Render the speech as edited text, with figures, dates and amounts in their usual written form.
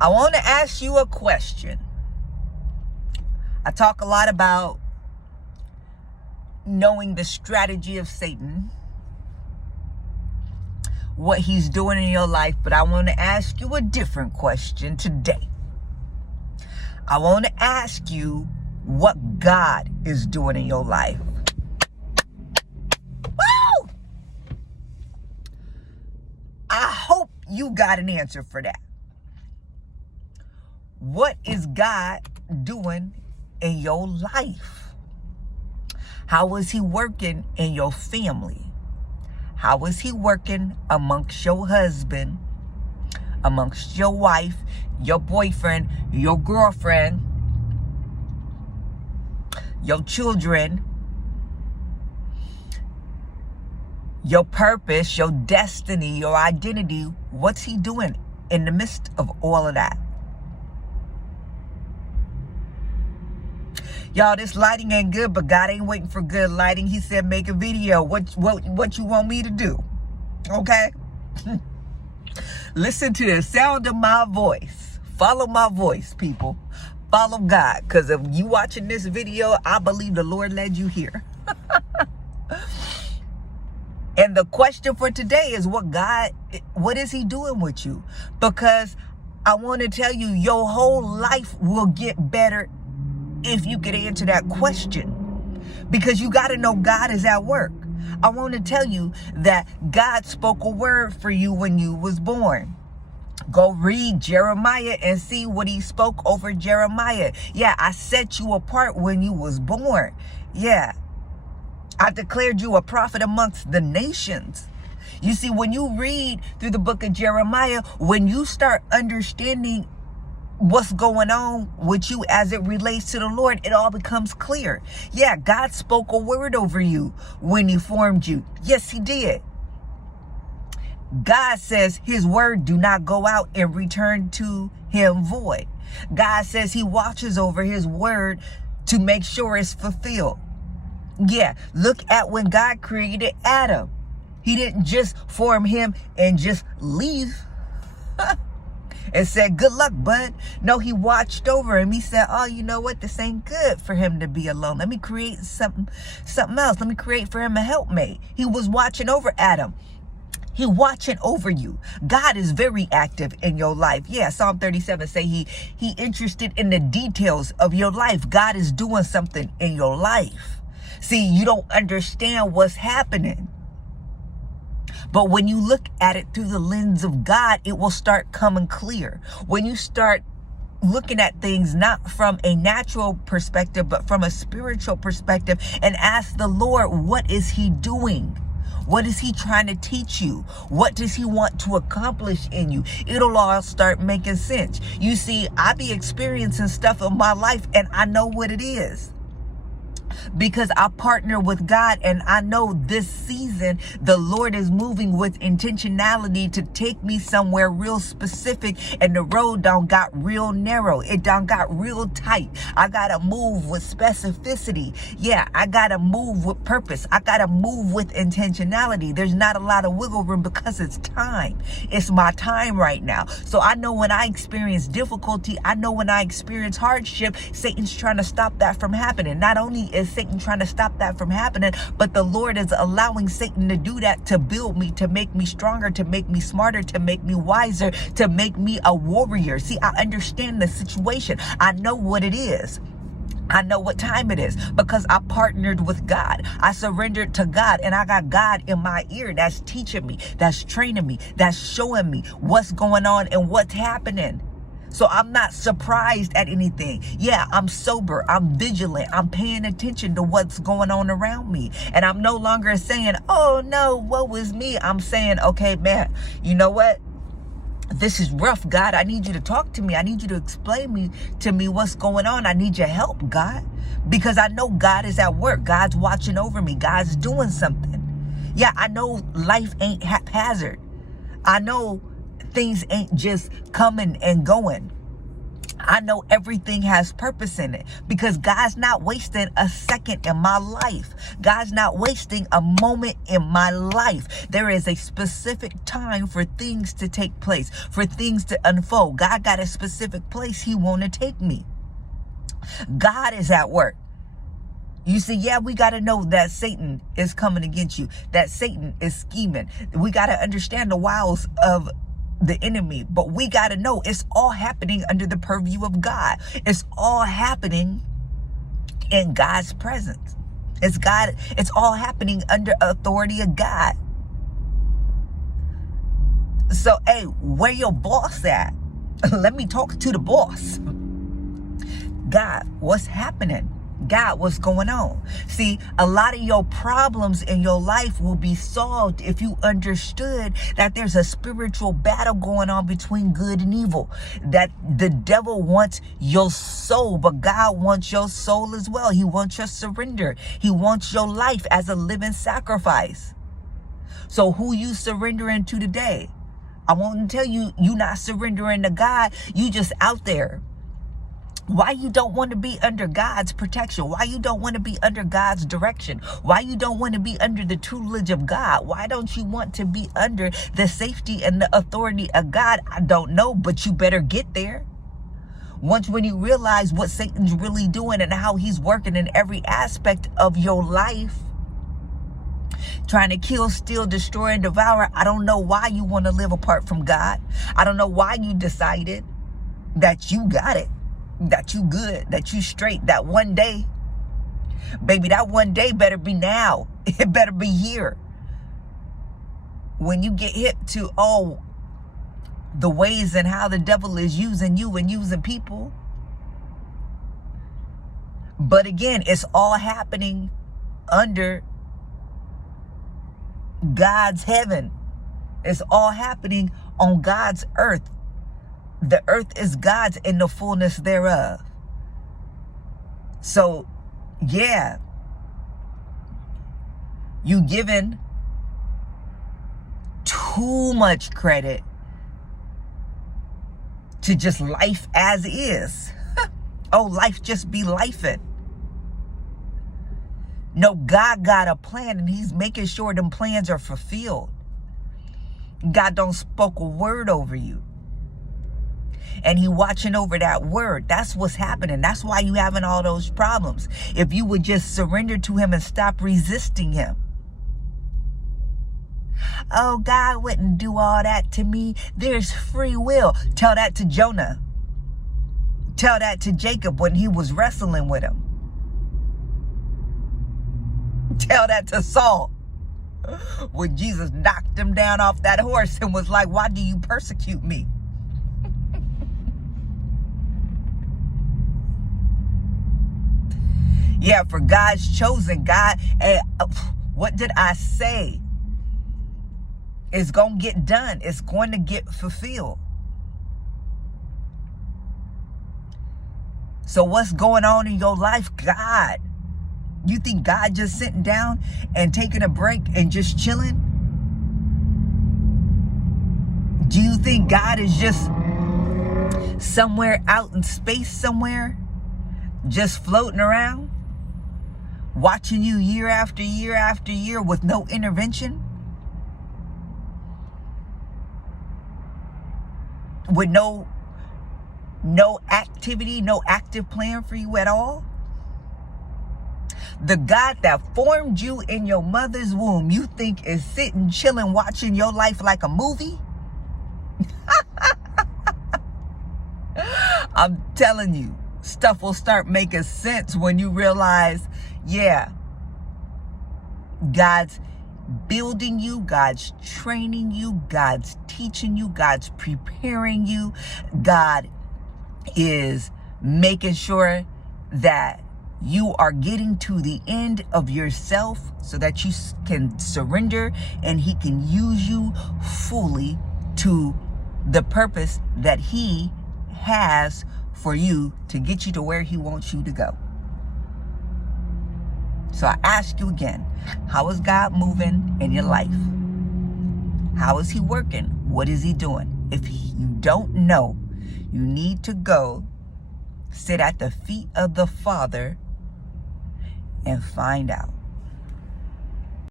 I want to ask you a question. I talk a lot about knowing the strategy of Satan, what he's doing in your life, but I want to ask you a different question today. I want to ask you what God is doing in your life. Woo! I hope you got an answer for that. What is God doing in your life? How is he working in your family? How is he working amongst your husband, amongst your wife, your boyfriend, your girlfriend, your children, your purpose, your destiny, your identity? What's he doing in the midst of all of that? Y'all, this lighting ain't good, but God ain't waiting for good lighting. He said, make a video. What you want me to do? Okay? Listen to the sound of my voice. Follow my voice, people. Follow God. Because if you watching this video, I believe the Lord led you here. And the question for today is what is he doing with you? Because I want to tell you, your whole life will get better if you could answer that question, because you got to know God is at work. I want to tell you that God spoke a word for you when you was born. Go read Jeremiah and see what he spoke over Jeremiah. Yeah, I set you apart when you was born. Yeah, I declared you a prophet amongst the nations. You see, when you read through the book of Jeremiah, when you start understanding what's going on with you as it relates to the Lord, it all becomes clear. Yeah, God spoke a word over you when he formed you. Yes, he did. God says his word do not go out and return to him void. God says he watches over his word to make sure it's fulfilled. Yeah, look at when God created Adam. He didn't just form him and just leave and said, good luck, bud. No, he watched over him. He said, oh, you know what? This ain't good for him to be alone. Let me create something else. Let me create for him a helpmate. He was watching over Adam. He watching over you. God is very active in your life. Yeah, Psalm 37 say he interested in the details of your life. God is doing something in your life. See, you don't understand what's happening. But when you look at it through the lens of God, it will start coming clear. When you start looking at things not from a natural perspective, but from a spiritual perspective, and ask the Lord, what is he doing? What is he trying to teach you? What does he want to accomplish in you? It'll all start making sense. You see, I be experiencing stuff in my life and I know what it is, because I partner with God, and I know this season the Lord is moving with intentionality to take me somewhere real specific, and the road done got real narrow. It done got real tight. I gotta move with specificity. Yeah, I gotta move with purpose. I gotta move with intentionality. There's not a lot of wiggle room because it's time. It's my time right now. So I know when I experience difficulty, I know when I experience hardship, Satan's trying to stop that from happening. Not only is Satan trying to stop that from happening, but the Lord is allowing Satan to do that to build me, to make me stronger, to make me smarter, to make me wiser, to make me a warrior. See, I understand the situation. I know what it is. I know what time it is because I partnered with God. I surrendered to God, and I got God in my ear that's teaching me, that's training me, that's showing me what's going on and what's happening. So I'm not surprised at anything. Yeah, I'm sober. I'm vigilant. I'm paying attention to what's going on around me. And I'm no longer saying, oh no, woe is me. I'm saying, okay, man, you know what? This is rough, God. I need you to talk to me. I need you to explain to me what's going on. I need your help, God. Because I know God is at work. God's watching over me. God's doing something. Yeah, I know life ain't haphazard. I know things ain't just coming and going. I know everything has purpose in it because God's not wasting a second in my life. God's not wasting a moment in my life. There is a specific time for things to take place, for things to unfold. God got a specific place he want to take me. God is at work. You see, yeah, we got to know that Satan is coming against you, that Satan is scheming. We got to understand the wiles of the enemy, but we got to know it's all happening under the purview of God. It's all happening in God's presence. It's all happening under authority of God. So, hey, where your boss at? Let me talk to the boss. God, what's happening? God, what's going on? See, a lot of your problems in your life will be solved if you understood that there's a spiritual battle going on between good and evil. That the devil wants your soul, but God wants your soul as well. He wants your surrender. He wants your life as a living sacrifice. So who you surrendering to today? I won't tell you not surrendering to God. You just out there. Why you don't want to be under God's protection? Why you don't want to be under God's direction? Why you don't want to be under the tutelage of God? Why don't you want to be under the safety and the authority of God? I don't know, but you better get there. Once when you realize what Satan's really doing and how he's working in every aspect of your life, trying to kill, steal, destroy, and devour, I don't know why you want to live apart from God. I don't know why you decided that you got it. That you good, that you straight, that one day, baby, that one day better be now. It better be here. When you get hit to all the ways and how the devil is using you and using people. But again, it's all happening under God's heaven. It's all happening on God's earth. The earth is God's in the fullness thereof. So, yeah, you giving too much credit to just life as is. Oh, life just be lifing. No, God got a plan and he's making sure them plans are fulfilled. God don't spoke a word over you. And he watching over that word. That's what's happening. That's why you having all those problems. If you would just surrender to him and stop resisting him. Oh, God wouldn't do all that to me. There's free will. Tell that to Jonah. Tell that to Jacob when he was wrestling with him. Tell that to Saul when Jesus knocked him down off that horse and was like, why do you persecute me? Yeah, for God's chosen. God, hey, what did I say? It's going to get done. It's going to get fulfilled. So what's going on in your life? God. You think God just sitting down and taking a break and just chilling? Do you think God is just somewhere out in space somewhere? Just floating around? Watching you year after year after year with no intervention? With no activity, no active plan for you at all? The God that formed you in your mother's womb, you think is sitting, chilling, watching your life like a movie? I'm telling you, stuff will start making sense when you realize, yeah, God's building you, God's training you, God's teaching you, God's preparing you. God is making sure that you are getting to the end of yourself so that you can surrender and he can use you fully to the purpose that he has for you to get you to where he wants you to go. So I ask you again, how is God moving in your life? How is he working? What is he doing? If you don't know, you need to go Sit at the feet of the Father and find out.